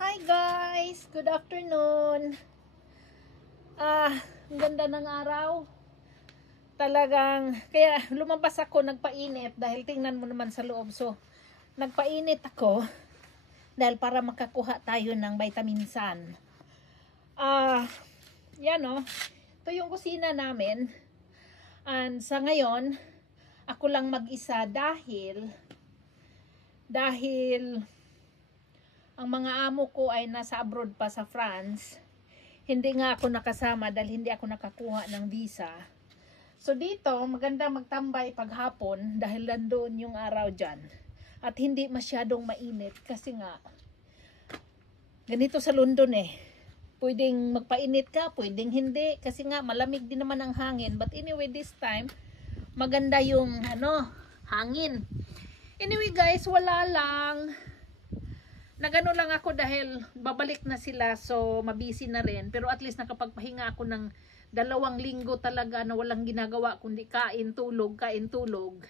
Hi guys! Good afternoon! Ang ganda ng araw. Talagang, kaya lumabas ako, nagpainit dahil tingnan mo naman sa loob. So, nagpainit ako dahil para makakuha tayo ng vitamin sun. Yan o. Ito yung kusina namin. And sa ngayon, ako lang mag-isa dahil ang mga amo ko ay nasa abroad pa sa France. Hindi nga ako nakasama dahil hindi ako nakakuha ng visa. So dito, maganda magtambay paghapon dahil nandoon yung araw dyan. At hindi masyadong mainit kasi nga, ganito sa London eh. Pwedeng magpainit ka, pwedeng hindi. Kasi nga malamig din naman ang hangin. But anyway, this time, maganda yung hangin. Anyway guys, wala lang. Nagano lang ako dahil babalik na sila, so mabisi na rin. Pero at least nakapagpahinga ako ng 2 linggo talaga na walang ginagawa kundi kain, tulog, kain, tulog.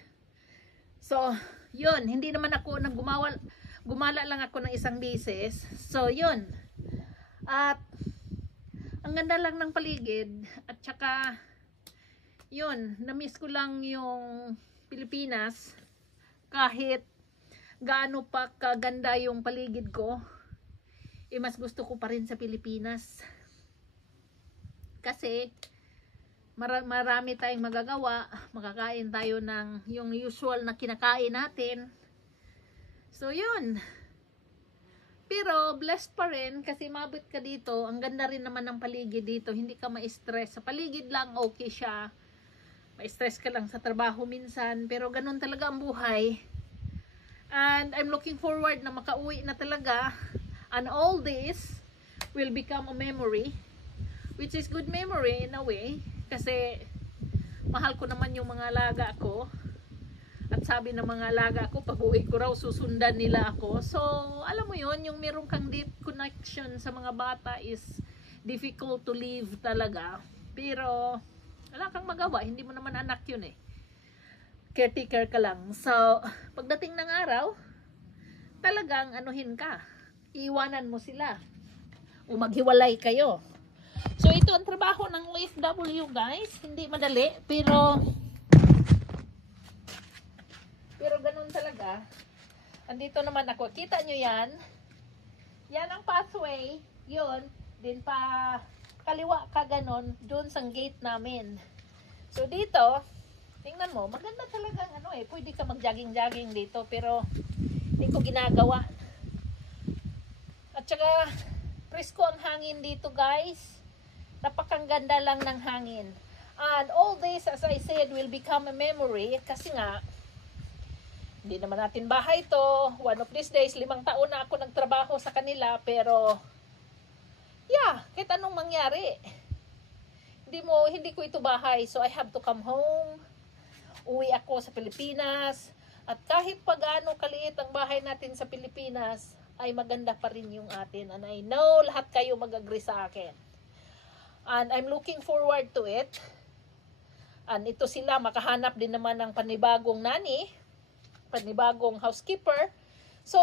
So, yun. Hindi naman ako gumala lang ako ng 1 beses. So, yun. At ang ganda lang ng paligid. At saka, yun. Namiss ko lang yung Pilipinas. Kahit gaano pa kaganda yung paligid ko, mas gusto ko pa rin sa Pilipinas. Kasi marami tayong magagawa, makakain tayo ng yung usual na kinakain natin. So yun. Pero blessed pa rin kasi mabot ka dito. Ang ganda rin naman ng paligid dito. Hindi ka ma-stress. Sa paligid lang okay siya. Ma-stress ka lang sa trabaho minsan. Pero ganun talaga ang buhay. And I'm looking forward na makauwi na talaga. And all this will become a memory. Which is good memory in a way. Kasi mahal ko naman yung mga alaga ko. At sabi ng mga alaga ko, pag uwi ko raw, susundan nila ako. So, alam mo yun, yung meron kang deep connection sa mga bata is difficult to live talaga. Pero, wala kang magawa. Hindi mo naman anak yun eh. Caretaker ka lang. So, pagdating ng araw, talagang anuhin ka. Iwanan mo sila. O maghiwalay kayo. So, ito ang trabaho ng OFW guys. Hindi madali. Pero ganun talaga. Andito naman ako. Kita nyo yan? Yan ang pathway. Yun. Din pa kaliwa ka ganun. Doon sa gate namin. So, dito, tingnan mo, maganda talagang pwede ka mag-jogging-jogging dito, pero hindi ko ginagawa. At saka, presko ang hangin dito guys. Napakang ganda lang ng hangin. And all this, as I said, will become a memory, kasi nga, hindi naman natin bahay to. One of these days, 5 taon na ako nagtrabaho sa kanila, pero, yeah, kahit anong mangyari, hindi ko ito bahay, so I have to come home. Uwi ako sa Pilipinas. At kahit pagano kaliit ang bahay natin sa Pilipinas, ay maganda pa rin yung atin. And I know lahat kayo mag-agree sa akin. And I'm looking forward to it. And ito sila, makahanap din naman ng panibagong nani, panibagong housekeeper. So,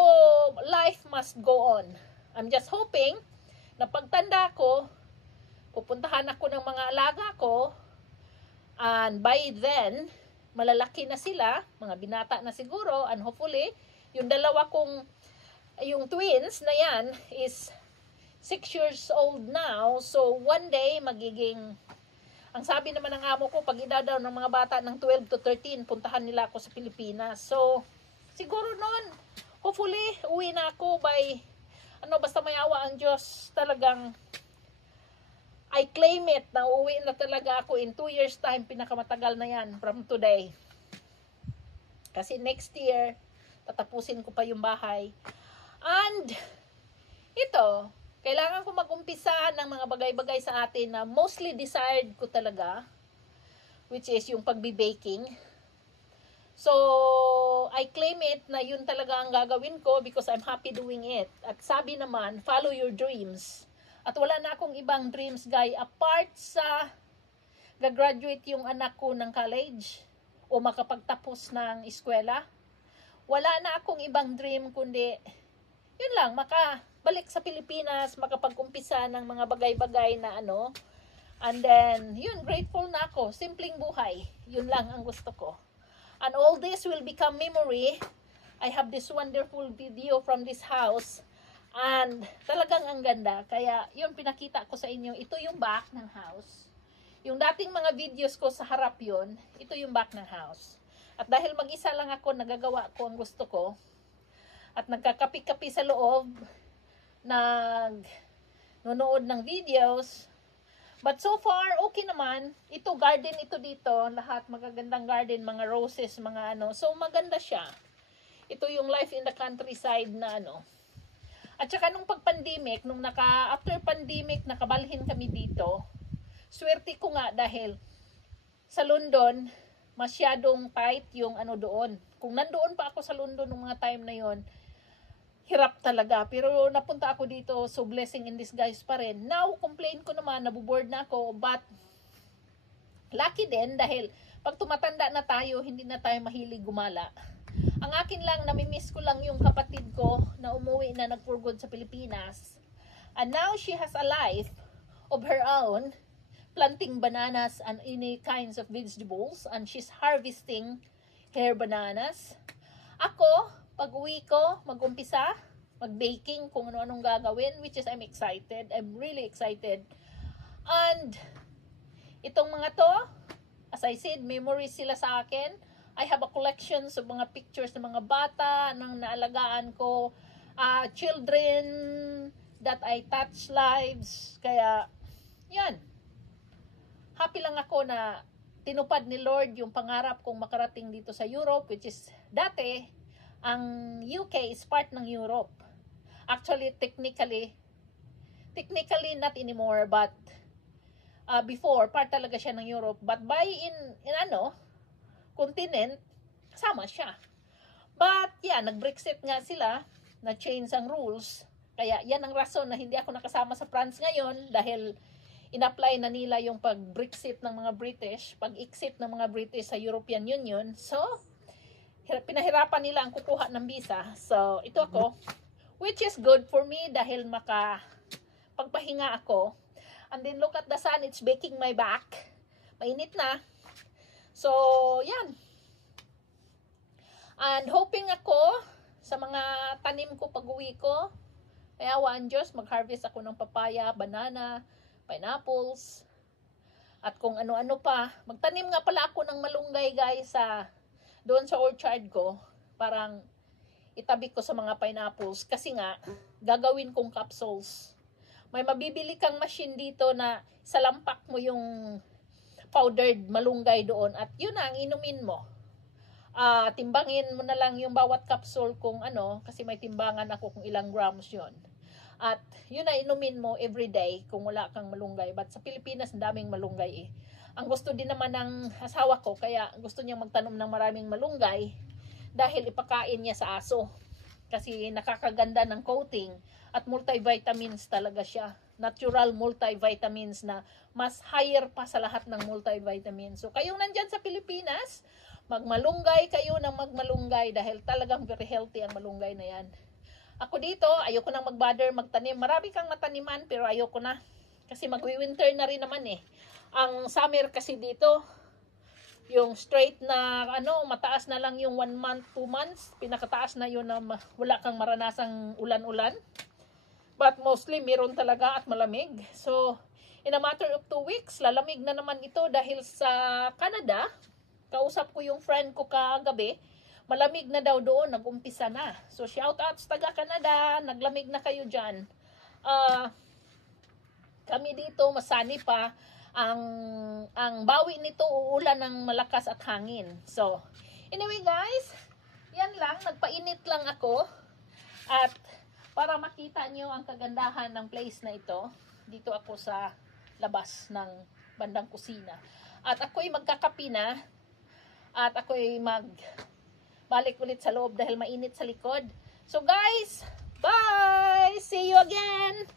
life must go on. I'm just hoping na pagtanda ko, pupuntahan ako ng mga alaga ko, and by then, malalaki na sila, mga binata na siguro, and hopefully, yung yung twins na yan is 6 years old now, so one day, ang sabi naman ng amo ko, pag idadaw ng mga bata ng 12 to 13, puntahan nila ako sa Pilipinas. So, siguro nun, hopefully, uwi na ako by, basta may awa ang Diyos, talagang, I claim it na uwi na talaga ako in 2 years time, pinakamatagal na yan from today. Kasi next year, tatapusin ko pa yung bahay. And, ito, kailangan ko mag-umpisa ng mga bagay-bagay sa atin na mostly desired ko talaga, which is yung pagbi-baking. So, I claim it na yun talaga ang gagawin ko because I'm happy doing it. At sabi naman, follow your dreams. At wala na akong ibang dreams, guys, apart sa gagraduate yung anak ko ng college o makapagtapos ng eskwela. Wala na akong ibang dream kundi yun lang, balik sa Pilipinas, makapag-umpisa ng mga bagay-bagay na ano. And then, yun, grateful na ako. Simpleng buhay. Yun lang ang gusto ko. And all this will become memory. I have this wonderful video from this house. And talagang ang ganda. Kaya yun, pinakita ko sa inyo. Ito yung back ng house. Yung dating mga videos ko sa harap yun, ito yung back ng house. At dahil mag-isa lang ako, nagagawa ko ang gusto ko. At nagkakapi-kapi sa loob, nanonood ng videos. But so far, okay naman. Ito, garden ito dito. Lahat magagandang garden, mga roses, mga ano. So, maganda siya. Ito yung life in the countryside na ano. At saka nung pag-pandemic, after pandemic, nakabalhin kami dito. Swerte ko nga dahil sa London, masyadong tight yung ano doon. Kung nandoon pa ako sa London nung mga time na yon, hirap talaga. Pero napunta ako dito, so blessing in disguise pa rin. Now, complain ko naman, nabuboard na ako, but lucky din dahil pag tumatanda na tayo, hindi na tayo mahilig gumala. Ang akin lang, namimiss ko lang yung kapatid ko na umuwi na nag-for good sa Pilipinas. And now, she has a life of her own, planting bananas and any kinds of vegetables, and she's harvesting her bananas. Ako, pag uwi ko, mag-umpisa, mag-baking, kung ano-anong gagawin, which is I'm excited. I'm really excited. And itong mga to, as I said, memories sila sa akin. I have a collection of mga pictures ng mga bata nang naalagaan ko, children that I touch lives. Kaya, yan. Happy lang ako na tinupad ni Lord yung pangarap kong makarating dito sa Europe, which is dati, ang UK is part ng Europe. Actually, technically not anymore, but before, part talaga siya ng Europe. But by in continent, kasama siya. But, yeah, nag-Brexit nga sila, na-change ang rules. Kaya, yan ang rason na hindi ako nakasama sa France ngayon dahil in-apply na nila yung pag-Brexit ng mga British, pag-exit ng mga British sa European Union. So, pinahirapan nila ang kukuha ng visa. So, ito ako, which is good for me dahil pagpahinga ako. And then, look at the sun, it's baking my back. Mainit na. So, yan. And hoping ako sa mga tanim ko pag-uwi ko, kaya waan Diyos, mag-harvest ako ng papaya, banana, pineapples, at kung ano-ano pa. Magtanim nga pala ako ng malunggay guys doon sa orchard ko. Parang itabi ko sa mga pineapples kasi nga gagawin kong capsules. May mabibili kang machine dito na salampak mo yung powdered malunggay doon at yun na ang inumin mo. Timbangin mo na lang yung bawat capsule kung ano, kasi may timbangan ako kung ilang grams yun. At yun na inumin mo everyday kung wala kang malunggay. But sa Pilipinas, daming malunggay eh. Ang gusto din naman ng asawa ko, kaya gusto niya magtanom ng maraming malunggay dahil ipakain niya sa aso. Kasi nakakaganda ng coating at multivitamins talaga siya. Natural multivitamins na mas higher pa sa lahat ng multivitamins. So kayong nandyan sa Pilipinas, magmalunggay kayo ng magmalunggay dahil talagang very healthy ang malunggay na yan. Ako dito, ayoko nang mag-bother magtanim. Marami kang mataniman pero ayoko na. Kasi mag-winter na rin naman eh. Ang summer kasi dito, yung straight na mataas na lang yung 1 month, 2 months. Pinakataas na yun na wala kang maranasang ulan-ulan. But mostly meron talaga at malamig. So, in a matter of 2 weeks, lalamig na naman ito dahil sa Canada. Kausap ko yung friend ko kagabi. Malamig na daw doon, nag-umpisa na. So, shout out sa taga-Canada, naglamig na kayo dyan. Kami dito, masani pa. Ang bawi nito, uulan ng malakas at hangin. So, anyway guys, yan lang, nagpainit lang ako. At para makita nyo ang kagandahan ng place na ito, dito ako sa labas ng bandang kusina. At ako'y magkakapi na. At ako'y balik ulit sa loob dahil mainit sa likod. So guys, bye! See you again!